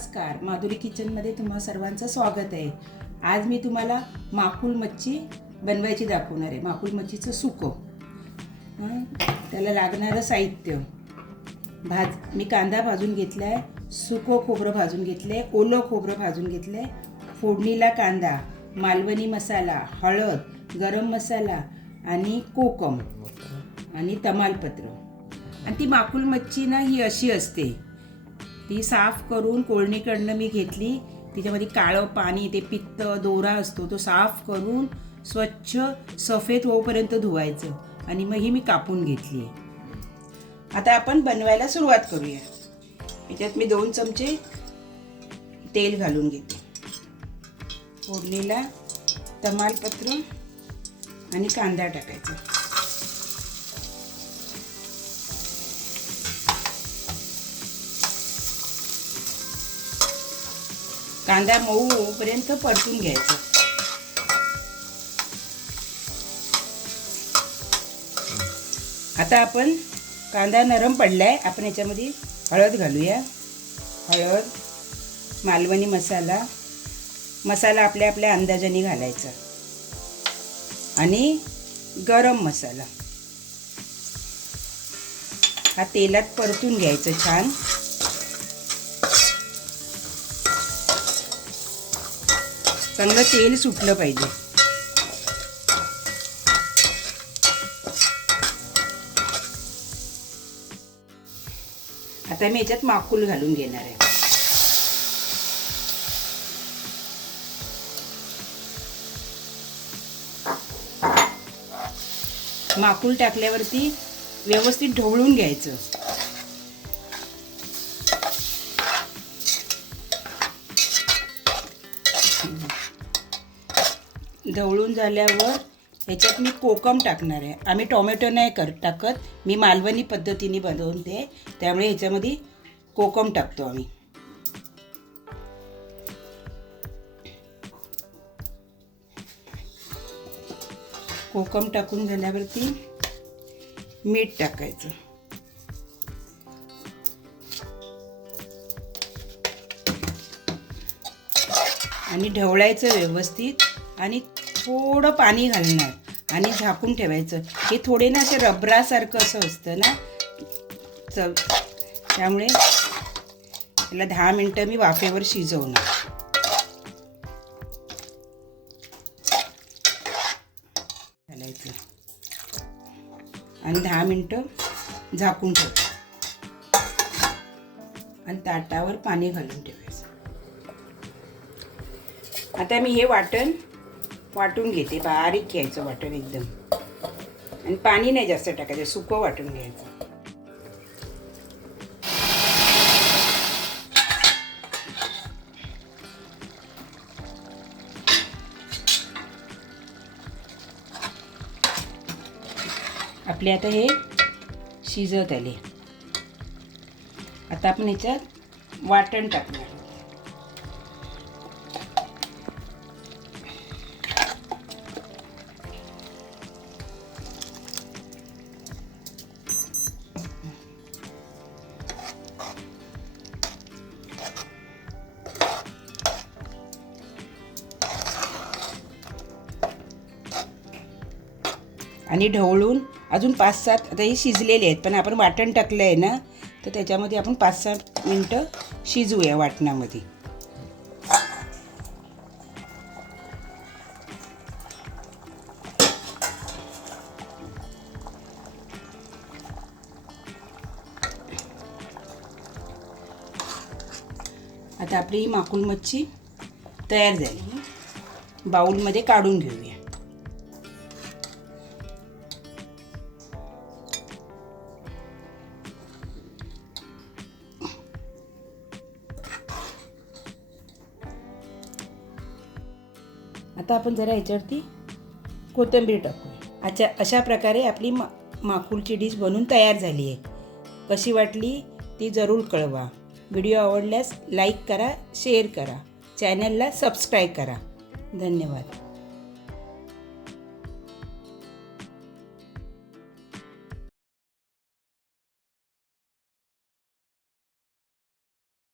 नमस्कार, माधुरी किचनमध्ये तुम्हा सर्वांचं स्वागत आहे। आज मी तुम्हाला माकुल मच्छी बनवायची दाखवणार आहे। माकुल मच्छीचं सुकं त्याला लागणारं साहित्य मी कांदा भाजून घेतला आहे, सुकं खोबरं भाजून घेतलं आहे, ओलं खोबरं भाजून घेतलं आहे, फोडणीला कांदा, मालवणी मसाला, हळद, गरम मसाला आणि कोकम आणि तमालपत्र। आणि ती माकुल मच्छी ना ही अशी असते, ती साफ करून कोळणीकडनं मी घेतली। तिच्यामध्ये काळं पाणी, ते पित्त दोरा असतो, तो साफ करून स्वच्छ सफेद होईपर्यंत धुवायचं आणि मग ही मी कापून घेतली आहे। आता आपण बनवायला सुरुवात करूया। याच्यात मी 2 चमचे तेल घालून घेते। फोडणीला तमालपत्र आणि कांदा टाकायचा। कांदा मऊ होईपर्यंत परतून घ्यायचा। आता आपण कांदा नरम पडलाय, आपण याच्यामध्ये हळद घालूया। हळद, मालवणी मसाला आपल्या अंदाजाने घालायचा आणि गरम मसाला हा तेलात परतून घ्यायचं छान। चांगलं तेल सुटलं पाहिजे। आता मी याच्यात माकुल घालून घेणार आहे। माकुल टाकल्यावरती व्यवस्थित ढवळून घ्यायचं। ढवळून झाल्यावर ह्याच्यात मी कोकम टाकणार आहे। आम्ही टोमॅटो नाही टाकत, मी मालवणी पद्धतीने बनवते, त्यामुळे ह्याच्यामध्ये कोकम टाकतो आम्ही। कोकम टाकून झाल्यावरती मीठ टाकायचं आणि ढवळायचं व्यवस्थित आणि थोडं पाणी घालणार आणि झाकून ठेवायचं। हे थोडे ना असे रबरासारखं असं असतं ना चव, त्यामुळे त्याला 10 मिनटं मी वाफेवर शिजवणार। घालायचं आणि 10 मिनटं झाकून ठेवायचं आणि ताटावर पाणी घालून ठेवायचं। आता मी हे वाटून घेते, बारीक घ्यायचं वाटण एकदम, आणि पाणी नाही जास्त टाकायचं, सुकं वाटून घ्यायचं। आपले आता हे शिजत आले। आता आपण ह्याच्यात वाटण टाकणार। आणि ढवळून अजून 5-7, आता हे शिजलेले आहेत, पण आपण वाटण टाकलं आहे ना, तर त्याच्यामध्ये आपण 5-7 मिनटं शिजवूया वाटणामध्ये। आता आपली ही माकुल मच्छी तयार झाली, बाउलमध्ये काढून घेऊया। आता आपण जरा ह्याच्यावरती कोथिंबीर टाकूया। अशा प्रकारे आपली माकुलची डिश बनून तयार झाली आहे। कशी वाटली ती जरूर कळवा। व्हिडिओ आवडल्यास लाईक करा, शेअर करा, चॅनलला सबस्क्राईब करा। धन्यवाद।